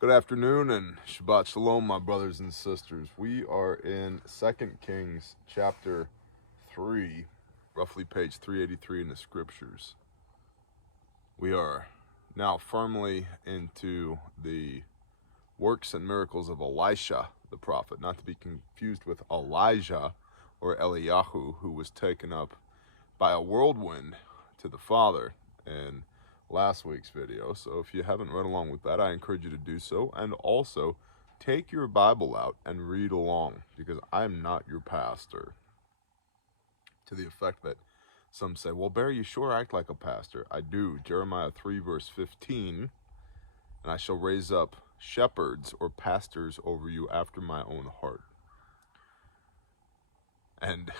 Good afternoon and Shabbat Shalom, my brothers and sisters. We are in 2 Kings chapter 3, roughly page 383 in the scriptures. We are now firmly into the works and miracles of Elisha, the prophet, not to be confused with Elijah or Eliyahu, who was taken up by a whirlwind to the Father in last week's video. So if you haven't read along with that, I encourage you to do so, and also take your Bible out and read along, because I'm not your pastor. To the effect that some say, well, Barry, you sure act like a pastor. I do. Jeremiah 3 verse 15, and I shall raise up shepherds or pastors over you after my own heart. And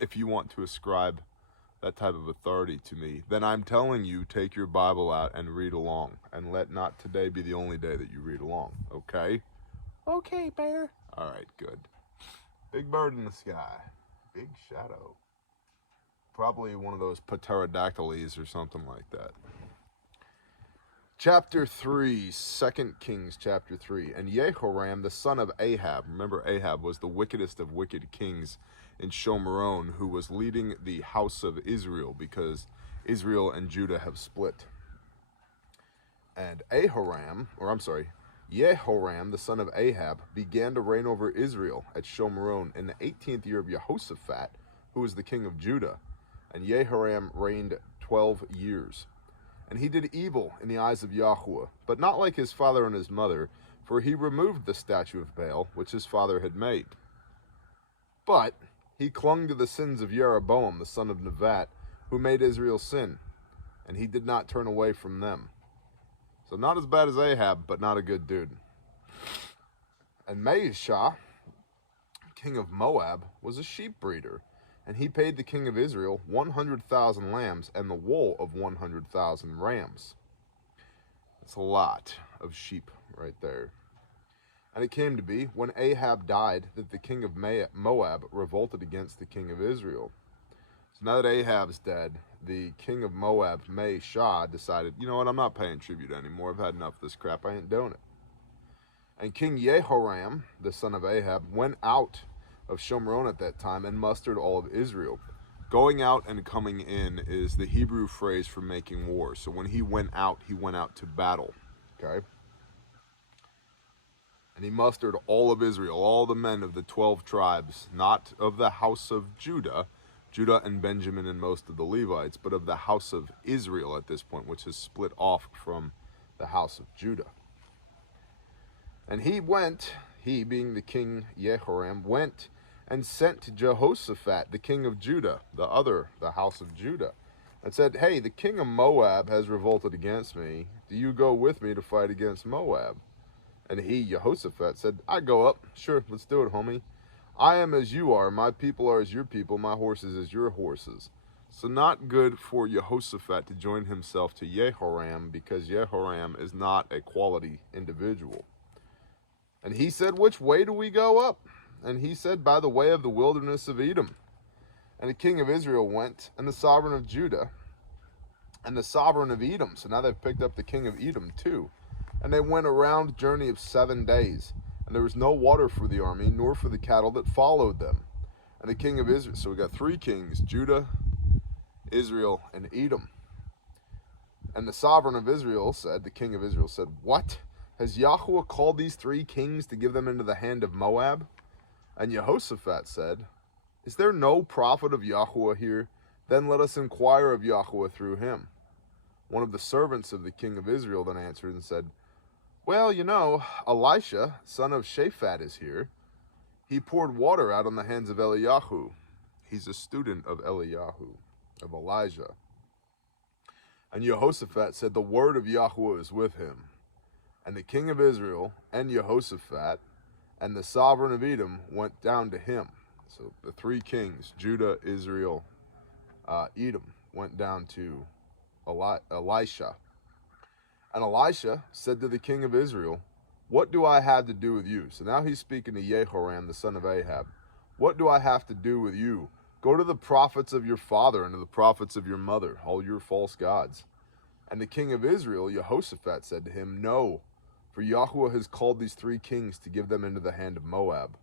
if you want to ascribe that type of authority to me, then I'm telling you, take your Bible out and read along, and let not today be the only day that you read along, okay? Okay, Bear. All right, good. Big bird in the sky, big shadow. Probably one of those pterodactyls or something like that. Chapter 3, 2 Kings chapter 3. And Jehoram, the son of Ahab, remember Ahab was the wickedest of wicked kings in Shomron, who was leading the house of Israel, because Israel and Judah have split. And Jehoram, the son of Ahab, began to reign over Israel at Shomron in the 18th year of Jehoshaphat, who was the king of Judah. And Jehoram reigned 12 years. And he did evil in the eyes of Yahweh, but not like his father and his mother, for he removed the statue of Baal, which his father had made. But he clung to the sins of Jeroboam, the son of Nevat, who made Israel sin, and he did not turn away from them. So not as bad as Ahab, but not a good dude. And Elisha, king of Moab, was a sheep breeder, and he paid the king of Israel 100,000 lambs and the wool of 100,000 rams. That's a lot of sheep right there. And it came to be, when Ahab died, that the king of Moab revolted against the king of Israel. So now that Ahab's dead, the king of Moab, Elisha, decided, you know what, I'm not paying tribute anymore. I've had enough of this crap. I ain't doing it. And King Jehoram, the son of Ahab, went out of Shomron at that time and mustered all of Israel. Going out and coming in is the Hebrew phrase for making war. So when he went out to battle. Okay? And he mustered all of Israel, all the men of the 12 tribes, not of the house of Judah and Benjamin and most of the Levites, but of the house of Israel at this point, which is split off from the house of Judah. And he being the king Jehoram, went and sent to Jehoshaphat, the king of Judah, the house of Judah, and said, hey, the king of Moab has revolted against me. Do you go with me to fight against Moab? And he, Jehoshaphat, said, I go up. Sure, let's do it, homie. I am as you are. My people are as your people. My horses as your horses. So not good for Jehoshaphat to join himself to Jehoram, because Jehoram is not a quality individual. And he said, which way do we go up? And he said, by the way of the wilderness of Edom. And the king of Israel went, and the sovereign of Judah, and the sovereign of Edom. So now they've picked up the king of Edom too. And they went a round journey of 7 days. And there was no water for the army, nor for the cattle that followed them. And the king of Israel, so we got 3 kings, Judah, Israel, and Edom. And the sovereign of Israel said, the king of Israel said, what? Has Yahweh called these 3 kings to give them into the hand of Moab? And Jehoshaphat said, is there no prophet of Yahweh here? Then let us inquire of Yahweh through him. One of the servants of the king of Israel then answered and said, well, you know, Elisha, son of Shaphat, is here. He poured water out on the hands of Eliyahu. He's a student of Eliyahu, of Elijah. And Jehoshaphat said, the word of Yahweh is with him. And the king of Israel and Jehoshaphat and the sovereign of Edom went down to him. So the 3 kings, Judah, Israel, Edom, went down to Elisha. And Elisha said to the king of Israel, what do I have to do with you? So now he's speaking to Jehoram, the son of Ahab. What do I have to do with you? Go to the prophets of your father and to the prophets of your mother, all your false gods. And the king of Israel, Jehoshaphat, said to him, no, For Yahweh has called these 3 kings to give them into the hand of Moab.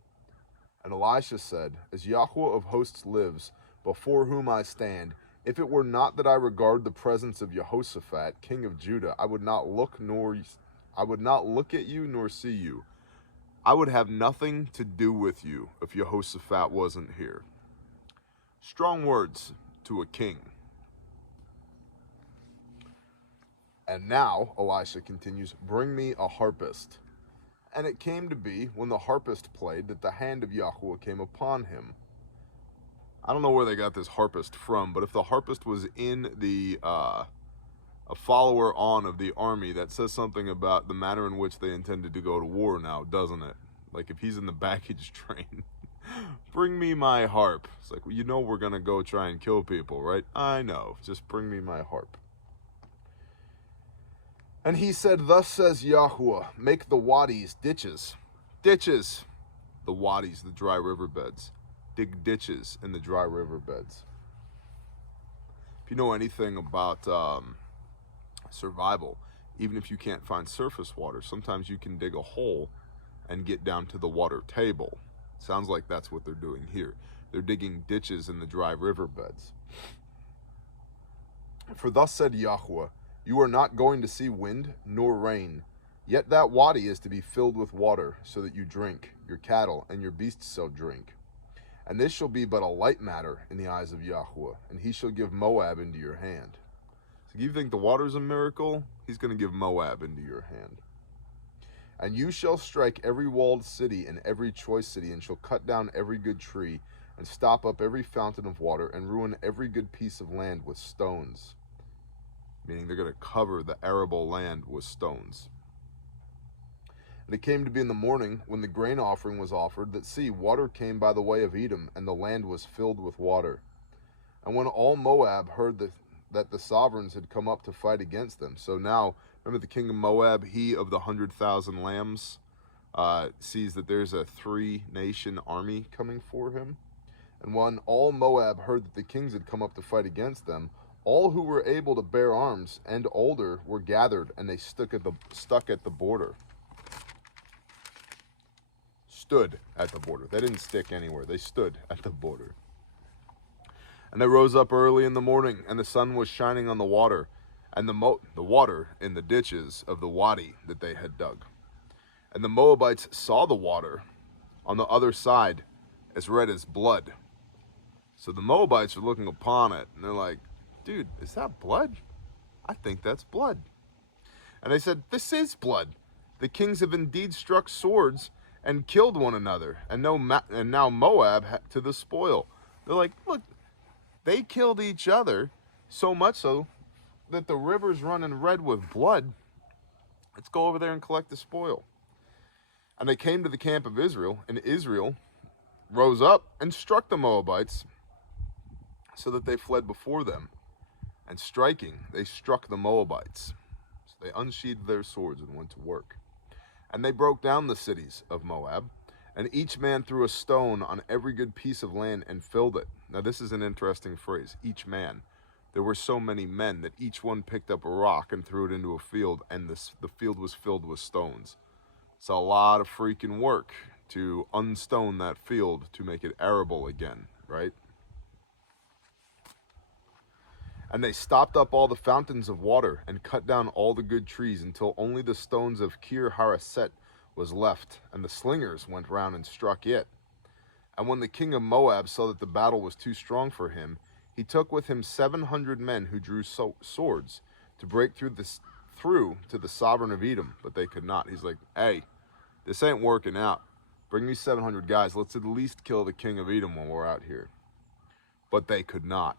And Elisha said, As Yahweh of hosts lives, before whom I stand, if it were not that I regard the presence of Jehoshaphat, king of Judah, I would not look at you nor see you. I would have nothing to do with you if Jehoshaphat wasn't here. Strong words to a king. And now, Elisha continues, bring me a harpist. And it came to be, when the harpist played, that the hand of Yahweh came upon him. I don't know where they got this harpist from, but if the harpist was in the a follower on of the army, that says something about the manner in which they intended to go to war now, doesn't it? Like if he's in the baggage train, bring me my harp. It's like, well, you know we're going to go try and kill people, right? I know, just bring me my harp. And he said, Thus says Yahweh, make the wadis ditches. Ditches. The wadis, the dry riverbeds. Dig ditches in the dry riverbeds. If you know anything about survival, even if you can't find surface water, sometimes you can dig a hole and get down to the water table. Sounds like that's what they're doing here. They're digging ditches in the dry riverbeds. For thus said Yahweh, you are not going to see wind nor rain, yet that wadi is to be filled with water, so that you drink, your cattle and your beasts shall drink. And this shall be but a light matter in the eyes of Yahweh, and he shall give Moab into your hand. So you think the water's a miracle? He's going to give Moab into your hand. And you shall strike every walled city and every choice city, and shall cut down every good tree, and stop up every fountain of water, and ruin every good piece of land with stones. Meaning they're going to cover the arable land with stones. And it came to be in the morning, when the grain offering was offered, that see, water came by the way of Edom, and the land was filled with water. And when all Moab heard that the sovereigns had come up to fight against them, so now, remember the king of Moab, he of the 100,000 lambs, sees that there's a 3-nation army coming for him. And when all Moab heard that the kings had come up to fight against them, all who were able to bear arms and older were gathered, and they stuck at the border. Stood at the border. They didn't stick anywhere. They stood at the border. And they rose up early in the morning, and the sun was shining on the water, and the water in the ditches of the wadi that they had dug. And the Moabites saw the water on the other side as red as blood. So the Moabites are looking upon it, and they're like, dude, is that blood? I think that's blood. And they said, this is blood. The kings have indeed struck swords and killed one another, and now Moab to the spoil. They're like, look, they killed each other, so much so that the river's running red with blood. Let's go over there and collect the spoil. And they came to the camp of Israel, and Israel rose up and struck the Moabites, so that they fled before them. And striking, they struck the Moabites. So they unsheathed their swords and went to work. And they broke down the cities of Moab, and each man threw a stone on every good piece of land and filled it. Now this is an interesting phrase, each man. There were so many men that each one picked up a rock and threw it into a field, and the field was filled with stones. It's a lot of freaking work to unstone that field to make it arable again, right? And they stopped up all the fountains of water and cut down all the good trees until only the stones of Kir Hareset was left, and the slingers went round and struck it. And when the king of Moab saw that the battle was too strong for him, he took with him 700 men who drew swords to break through to the sovereign of Edom, but they could not. He's like, hey, this ain't working out. Bring me 700 guys. Let's at least kill the king of Edom when we're out here. But they could not.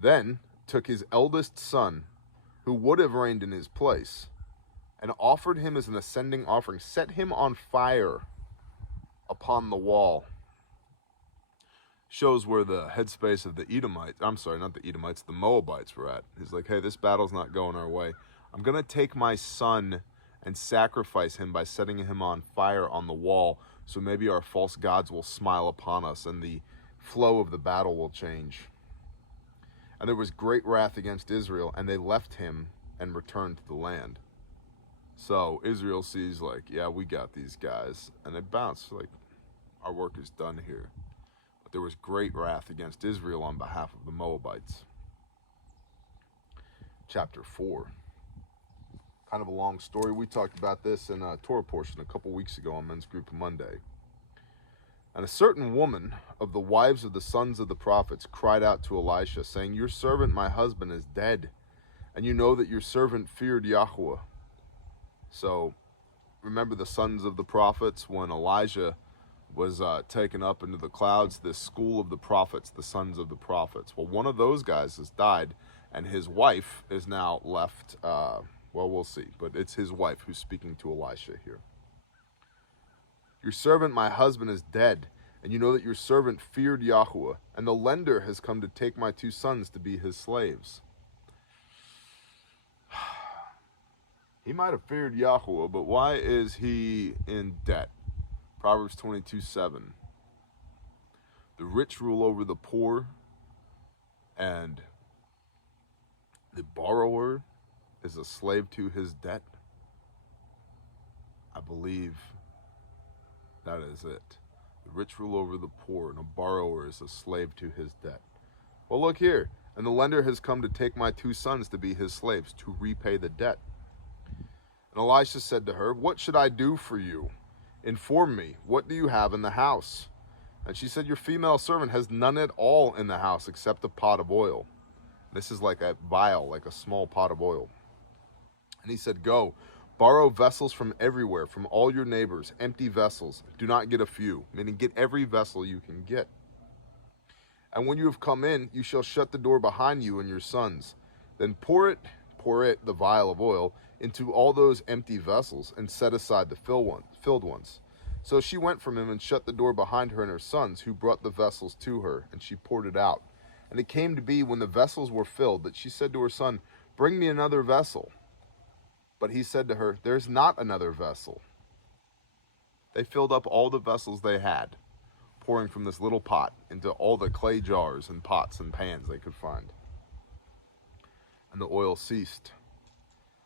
Then took his eldest son, who would have reigned in his place, and offered him as an ascending offering, set him on fire upon the wall. Shows where the headspace of the Edomites, I'm sorry, not the Edomites, the Moabites were at. He's like, hey, this battle's not going our way. I'm going to take my son and sacrifice him by setting him on fire on the wall, so maybe our false gods will smile upon us and the flow of the battle will change. And there was great wrath against Israel, and they left him and returned to the land. So Israel sees like, yeah, we got these guys, and they bounce like, our work is done here. But there was great wrath against Israel on behalf of the Moabites. Chapter 4. Kind of a long story. We talked about this in a Torah portion a couple weeks ago on Men's Group Monday. And a certain woman of the wives of the sons of the prophets cried out to Elisha, saying, "Your servant, my husband, is dead, and you know that your servant feared Yahweh." So, remember the sons of the prophets when Elijah was taken up into the clouds, this school of the prophets, the sons of the prophets. Well, one of those guys has died, and his wife is now left, well, we'll see, but it's his wife who's speaking to Elisha here. "Your servant, my husband, is dead, and you know that your servant feared Yahweh, and the lender has come to take my 2 sons to be his slaves." He might have feared Yahweh, but why is he in debt? Proverbs 22:7. The rich rule over the poor, and the borrower is a slave to his debt. I believe that is it. The rich rule over the poor, and a borrower is a slave to his debt. Well, look here. "And the lender has come to take my 2 sons to be his slaves, to repay the debt." And Elisha said to her, "What should I do for you? Inform me, what do you have in the house?" And she said, "Your female servant has none at all in the house except a pot of oil." This is like a vial, like a small pot of oil. And he said, "Go, borrow vessels from everywhere, from all your neighbors, empty vessels. Do not get a few," meaning get every vessel you can get. "And when you have come in, you shall shut the door behind you and your sons. Then pour it, the vial of oil, into all those empty vessels, and set aside the filled ones." So she went from him and shut the door behind her and her sons, who brought the vessels to her, and she poured it out. And it came to be, when the vessels were filled, that she said to her son, "Bring me another vessel." But he said to her, "There's not another vessel." They filled up all the vessels they had, pouring from this little pot into all the clay jars and pots and pans they could find. And the oil ceased.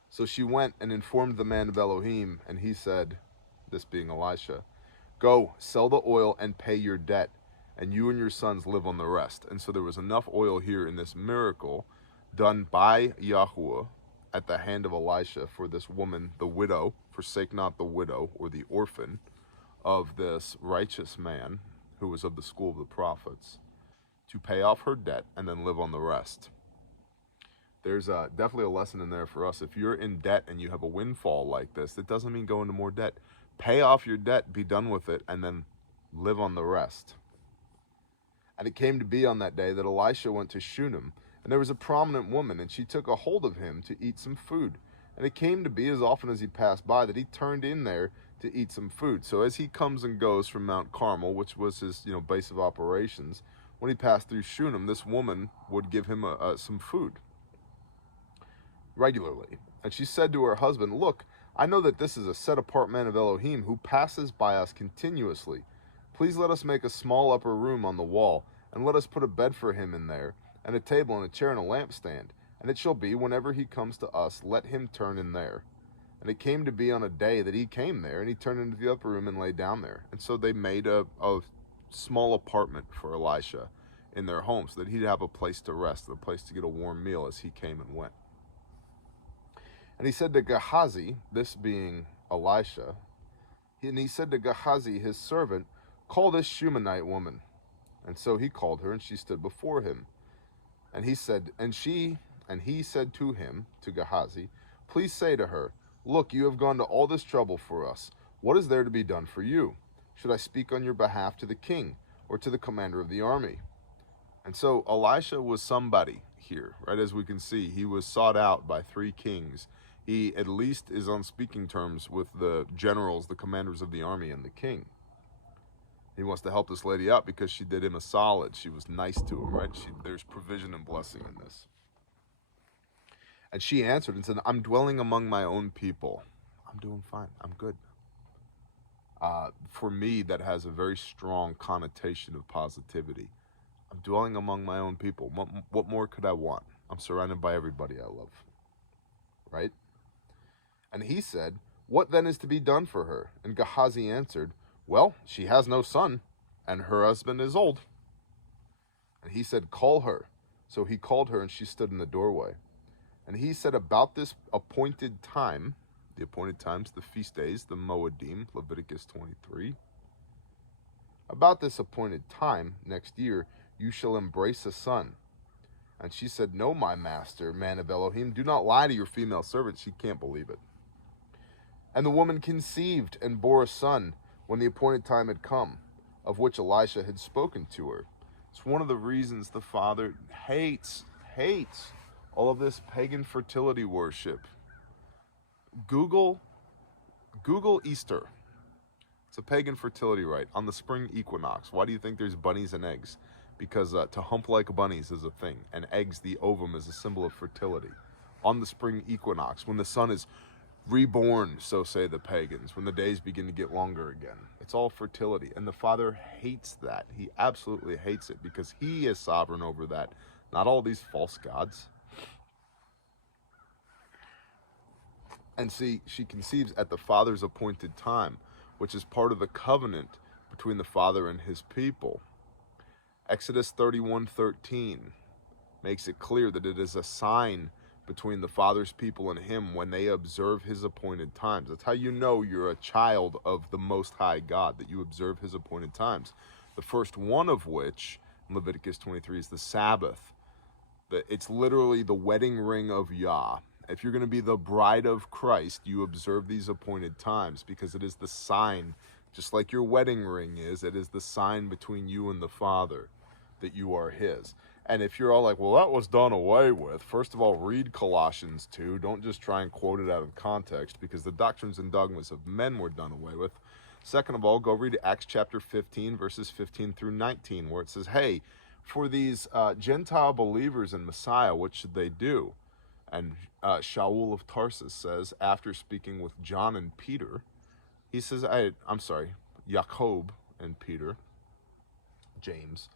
So she went and informed the man of Elohim, and he said, this being Elisha, "Go, sell the oil and pay your debt, and you and your sons live on the rest." And so there was enough oil here in this miracle done by Yahweh at the hand of Elisha for this woman, the widow, forsake not the widow or the orphan of this righteous man who was of the school of the prophets, to pay off her debt and then live on the rest. There's definitely a lesson in there for us. If you're in debt and you have a windfall like this, that doesn't mean go into more debt. Pay off your debt, be done with it, and then live on the rest. "And it came to be on that day that Elisha went to Shunem, and there was a prominent woman, and she took a hold of him to eat some food. And it came to be, as often as he passed by, that he turned in there to eat some food." So as he comes and goes from Mount Carmel, which was his base of operations, when he passed through Shunem, this woman would give him some food regularly. And she said to her husband, "Look, I know that this is a set-apart man of Elohim who passes by us continuously. Please let us make a small upper room on the wall, and let us put a bed for him in there, and a table and a chair and a lampstand. And it shall be, whenever he comes to us, let him turn in there." And it came to be on a day that he came there, and he turned into the upper room and lay down there. And so they made a small apartment for Elisha in their home, so that he'd have a place to rest, a place to get a warm meal as he came and went. And he said to Gehazi, this being Elisha, he said to Gehazi, his servant, "Call this Shunammite woman." And so he called her, and she stood before him. And he said to him, to Gehazi, "Please say to her, 'Look, you have gone to all this trouble for us. What is there to be done for you? Should I speak on your behalf to the king or to the commander of the army?'" And so Elisha was somebody here, right? As we can see, he was sought out by 3 kings. He at least is on speaking terms with the generals, the commanders of the army, and the king. He wants to help this lady out because she did him a solid. She was nice to him, right? There's provision and blessing in this. And she answered and said, "I'm dwelling among my own people. I'm doing fine. I'm good." For me, that has a very strong connotation of positivity. I'm dwelling among my own people. What more could I want? I'm surrounded by everybody I love, right? And he said, what then is to be done for her? And Gehazi answered, well, she has no son, and her husband is old. And he said, call her. So he called her, and she stood in the doorway. And he said, about this appointed time, the appointed times, the feast days, the Moadim, Leviticus 23. About this appointed time, next year, you shall embrace a son. And she said, no, my master, man of Elohim, do not lie to your female servant. She can't believe it. And the woman conceived and bore a son when the appointed time had come, of which Elisha had spoken to her. It's one of the reasons the father hates all of this pagan fertility worship. Google Easter. It's a pagan fertility rite on the spring equinox. Why do you think there's bunnies and eggs? Because to hump like bunnies is a thing, and eggs, the ovum, is a symbol of fertility. On the spring equinox, when the sun is reborn, so say the pagans, when the days begin to get longer again. It's all fertility, and the Father hates that. He absolutely hates it because he is sovereign over that, not all these false gods. And see, she conceives at the Father's appointed time, which is part of the covenant between the Father and his people. Exodus 31:13 makes it clear that it is a sign between the Father's people and him when they observe his appointed times. That's how you know you're a child of the Most High God, that you observe his appointed times. The first one of which, in Leviticus 23, is the Sabbath. It's literally the wedding ring of Yah. If you're going to be the bride of Christ, you observe these appointed times because it is the sign, just like your wedding ring is, it is the sign between you and the Father that you are his. And if you're all like, well, that was done away with, first of all, read Colossians 2. Don't just try and quote it out of context, because the doctrines and dogmas of men were done away with. Second of all, go read Acts chapter 15, verses 15 through 19, where it says, hey, for these Gentile believers in Messiah, what should they do? And Shaul of Tarsus says, after speaking with John and Peter, he says, Jacob and Peter, James.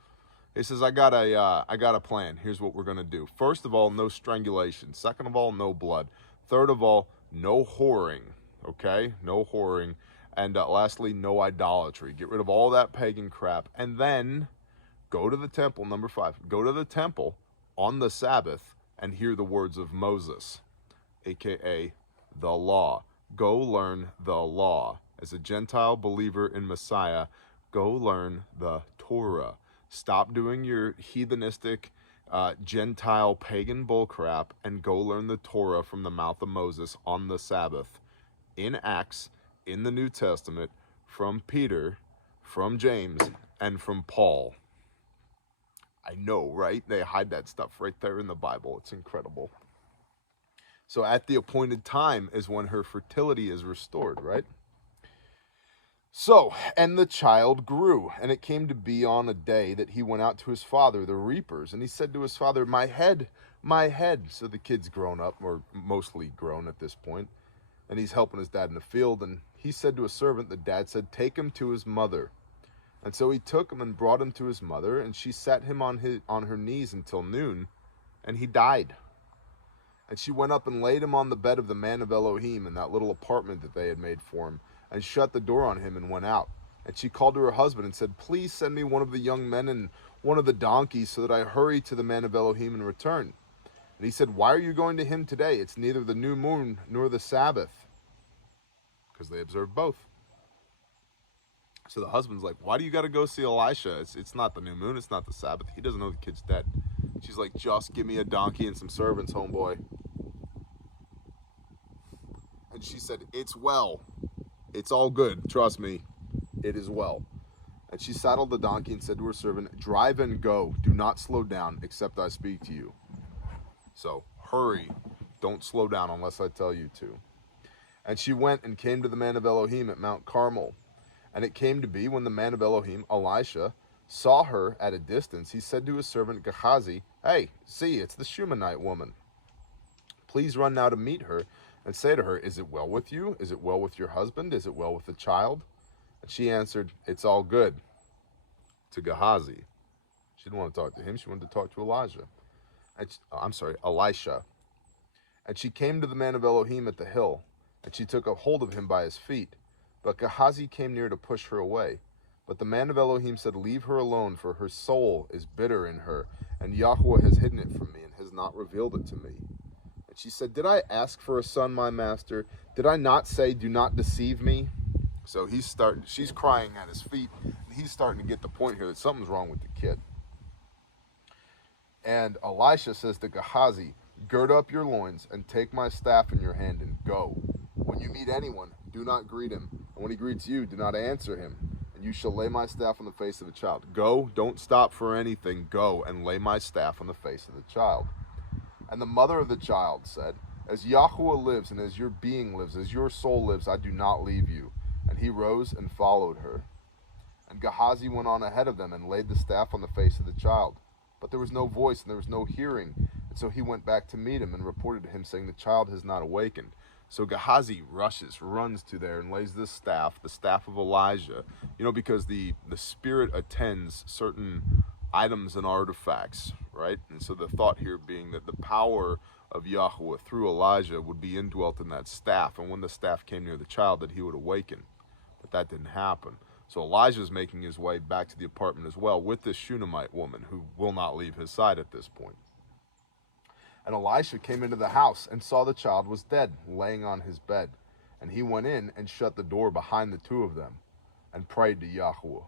He says, I got a plan. Here's what we're going to do. First of all, no strangulation. Second of all, no blood. Third of all, no whoring. Okay? No whoring. And lastly, no idolatry. Get rid of all that pagan crap. And then go to the temple, number 5. Go to the temple on the Sabbath and hear the words of Moses, a.k.a. the law. Go learn the law. As a Gentile believer in Messiah, go learn the Torah. Stop doing your heathenistic, Gentile, pagan bullcrap and go learn the Torah from the mouth of Moses on the Sabbath. In Acts, in the New Testament, from Peter, from James, and from Paul. I know, right? They hide that stuff right there in the Bible. It's incredible. So at the appointed time is when her fertility is restored, right? So, and the child grew, and it came to be on a day that he went out to his father, the reapers, and he said to his father, my head, my head. So the kid's grown up, or mostly grown at this point, and he's helping his dad in the field, and he said to a servant, the dad said, take him to his mother. And so he took him and brought him to his mother, and she sat him on her knees until noon, and he died. And she went up and laid him on the bed of the man of Elohim in that little apartment that they had made for him, and shut the door on him and went out. And she called to her husband and said, please send me one of the young men and one of the donkeys so that I hurry to the man of Elohim and return. And he said, why are you going to him today? It's neither the new moon nor the Sabbath. Because they observed both. So the husband's like, why do you got to go see Elisha? It's not the new moon. It's not the Sabbath. He doesn't know the kid's dead. She's like, just give me a donkey and some servants, homeboy. And she said, it's well. It's all good. Trust me. It is well. And she saddled the donkey and said to her servant, drive and go. Do not slow down except I speak to you. So hurry. Don't slow down unless I tell you to. And she went and came to the man of Elohim at Mount Carmel. And it came to be when the man of Elohim, Elisha, saw her at a distance, he said to his servant Gehazi, hey, see, it's the Shunammite woman. Please run now to meet her and say to her, is it well with you? Is it well with your husband? Is it well with the child? And she answered, it's all good, to Gehazi. She didn't want to talk to him. She wanted to talk to Elisha. And she came to the man of Elohim at the hill. And she took a hold of him by his feet. But Gehazi came near to push her away. But the man of Elohim said, "Leave her alone, for her soul is bitter in her, and Yahweh has hidden it from me and has not revealed it to me." And she said, "Did I ask for a son, my master? Did I not say, 'Do not deceive me'?" So she's crying at his feet, and he's starting to get the point here that something's wrong with the kid. And Elisha says to Gehazi, "Gird up your loins and take my staff in your hand and go. When you meet anyone, do not greet him. And when he greets you, do not answer him. And you shall lay my staff on the face of the child." Go, don't stop for anything. Go and lay my staff on the face of the child. And the mother of the child said, "As Yahweh lives and as your being lives, as your soul lives, I do not leave you." And he rose and followed her. And Gehazi went on ahead of them and laid the staff on the face of the child. But there was no voice and there was no hearing. And so he went back to meet him and reported to him, saying, "The child has not awakened." So Gehazi runs to there and lays this staff, the staff of Elijah, because the spirit attends certain items and artifacts, right? And so the thought here being that the power of Yahweh through Elijah would be indwelt in that staff, and when the staff came near the child, that he would awaken. But that didn't happen. So Elijah's making his way back to the apartment as well with this Shunammite woman who will not leave his side at this point. And Elisha came into the house and saw the child was dead, laying on his bed. And he went in and shut the door behind the two of them and prayed to Yahweh.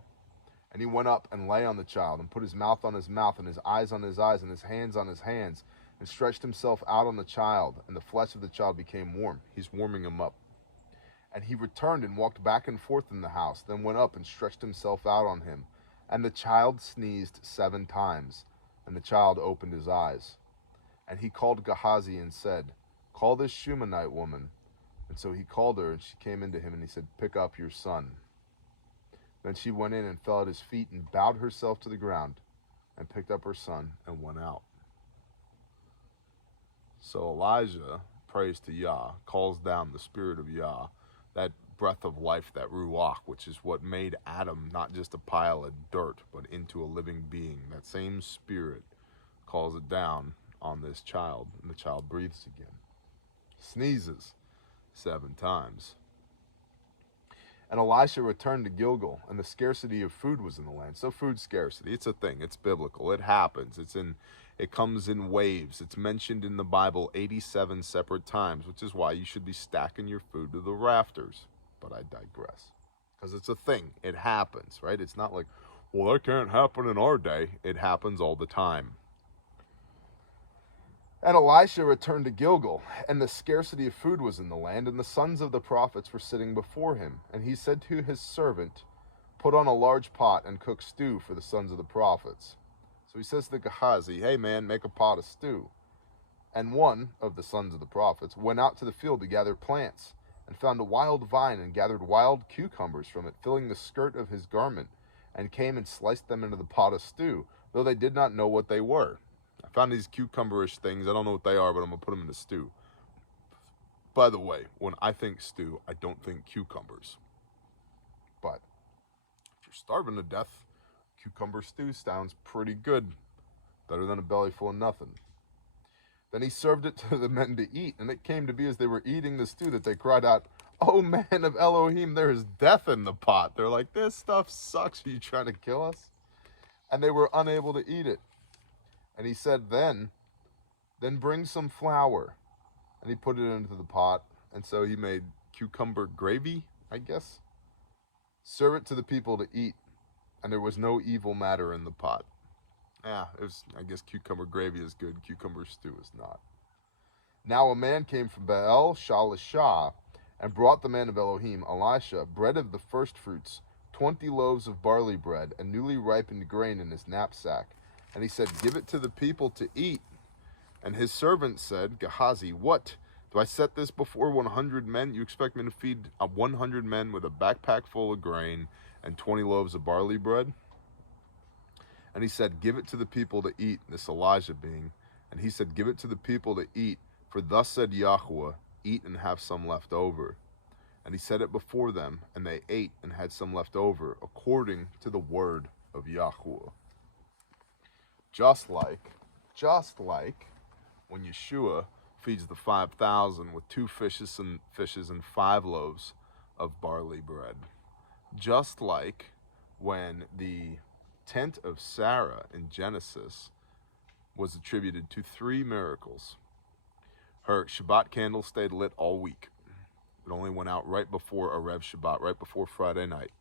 And he went up and lay on the child and put his mouth on his mouth and his eyes on his eyes and his hands on his hands and stretched himself out on the child. And the flesh of the child became warm. He's warming him up. And he returned and walked back and forth in the house, then went up and stretched himself out on him. And the child sneezed 7 times, and the child opened his eyes. And he called Gehazi and said, "Call this Shunammite woman." And so he called her, and she came into him, and he said, "Pick up your son." Then she went in and fell at his feet and bowed herself to the ground and picked up her son and went out. So Elijah prays to Yah, calls down the spirit of Yah, that breath of life, that ruach, which is what made Adam not just a pile of dirt, but into a living being. That same spirit calls it down on this child, and the child breathes again. Sneezes 7 times. And Elisha returned to Gilgal, and the scarcity of food was in the land. So food scarcity, it's a thing, it's biblical, it happens, it comes in waves. It's mentioned in the Bible 87 separate times, which is why you should be stacking your food to the rafters. But I digress. Because it's a thing, it happens, right? It's not like, well, that can't happen in our day. It happens all the time. And Elisha returned to Gilgal, and the scarcity of food was in the land, and the sons of the prophets were sitting before him. And he said to his servant, "Put on a large pot and cook stew for the sons of the prophets." So he says to Gehazi, "Hey man, make a pot of stew." And one of the sons of the prophets went out to the field to gather plants, and found a wild vine, and gathered wild cucumbers from it, filling the skirt of his garment, and came and sliced them into the pot of stew, though they did not know what they were. I found these cucumberish things. I don't know what they are, but I'm going to put them in the stew. By the way, when I think stew, I don't think cucumbers. But if you're starving to death, cucumber stew sounds pretty good. Better than a belly full of nothing. Then he served it to the men to eat, and it came to be as they were eating the stew that they cried out, "Oh man of Elohim, there is death in the pot." They're like, "This stuff sucks. Are you trying to kill us?" And they were unable to eat it. And he said, then bring some flour. And he put it into the pot. And so he made cucumber gravy, I guess. Serve it to the people to eat. And there was no evil matter in the pot. I guess cucumber gravy is good. Cucumber stew is not. Now a man came from Baal Shalishah and brought the man of Elohim, Elisha, bread of the first fruits, 20 loaves of barley bread, and newly ripened grain in his knapsack. And he said, "Give it to the people to eat." And his servant said, "Gehazi, what? Do I set this before 100 men? You expect me to feed 100 men with a backpack full of grain and 20 loaves of barley bread?" And he said, "Give it to the people to eat," this Elijah being. And he said, "Give it to the people to eat, for thus said Yahweh, eat and have some left over." And he set it before them, and they ate and had some left over, according to the word of Yahweh. Just like when Yeshua feeds the 5,000 with 2 fishes and 5 loaves of barley bread. Just like when the tent of Sarah in Genesis was attributed to 3 miracles. Her Shabbat candle stayed lit all week. It only went out right before Erev Shabbat, right before Friday night.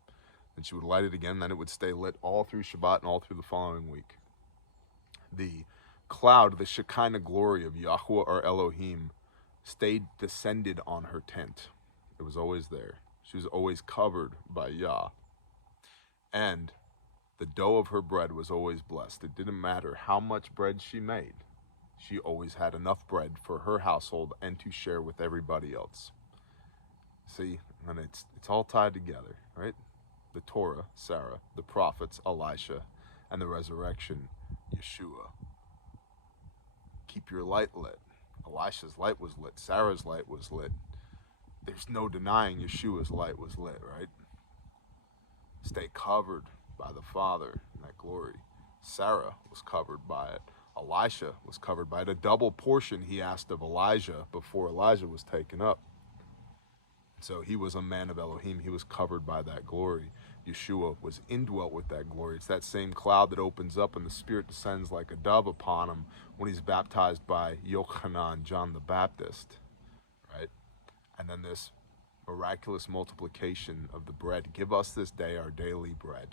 And she would light it again, then it would stay lit all through Shabbat and all through the following week. The cloud, the Shekinah glory of Yahweh or Elohim, descended on her tent. It was always there. She was always covered by Yah. And the dough of her bread was always blessed. It didn't matter how much bread she made. She always had enough bread for her household and to share with everybody else. See, and it's all tied together, right? The Torah, Sarah, the prophets, Elisha, and the resurrection, Yeshua. Keep your light lit. Elisha's light was lit. Sarah's light was lit. There's no denying Yeshua's light was lit, right? Stay covered by the Father in that glory. Sarah was covered by it. Elisha was covered by it. A double portion he asked of Elijah before Elijah was taken up. So he was a man of Elohim. He was covered by that glory. Yeshua was indwelt with that glory. It's that same cloud that opens up and the Spirit descends like a dove upon him when he's baptized by Yochanan, John the Baptist, right? And then this miraculous multiplication of the bread. Give us this day our daily bread.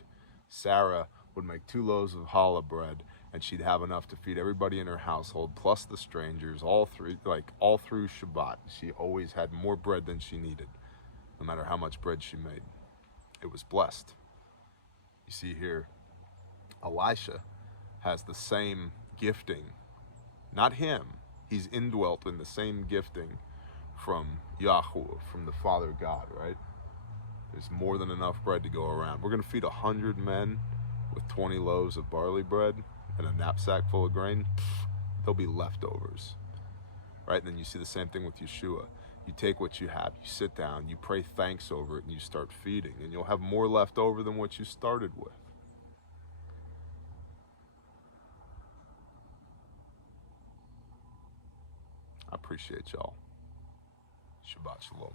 Sarah would make 2 loaves of challah bread, and she'd have enough to feed everybody in her household, plus the strangers, all through Shabbat. She always had more bread than she needed, no matter how much bread she made. It was blessed. You see here, Elisha has the same gifting. Not him. He's indwelt in the same gifting from Yahweh, from the Father God, right? There's more than enough bread to go around. We're going to feed 100 men with 20 loaves of barley bread and a knapsack full of grain. There'll be leftovers, right? And then you see the same thing with Yeshua. You take what you have, you sit down, you pray thanks over it, and you start feeding, and you'll have more left over than what you started with. I appreciate y'all. Shabbat Shalom.